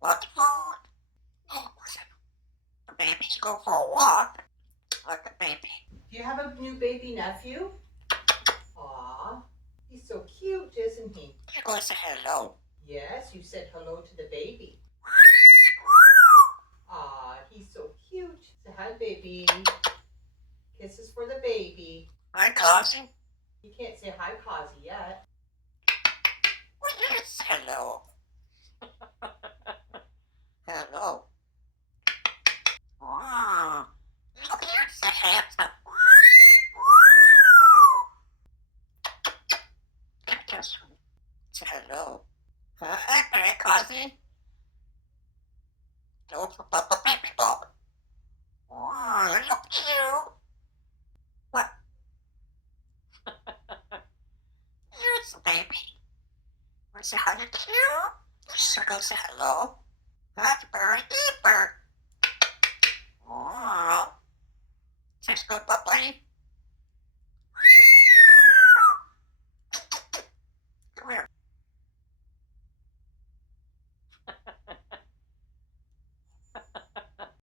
What food? Oh, the babies go for a walk. Like a baby. Do you have a new baby nephew? Aw, he's so cute, isn't he? You go say hello. Yes, you said hello to the baby. Aw, he's so cute. Say hi, baby. Kisses for the baby. Hi, cousin. You can't say hi, Kazi, yet. Yes, hello. Hello. Wow. Look, here's the handsome. Just say hello. Hi, cousin. Don't put the baby ball. Wow, you look cute. What? Here's the baby. Want to say hi to you? So go say hello. Happy birthday, bird. Wow. Just go, bye-bye.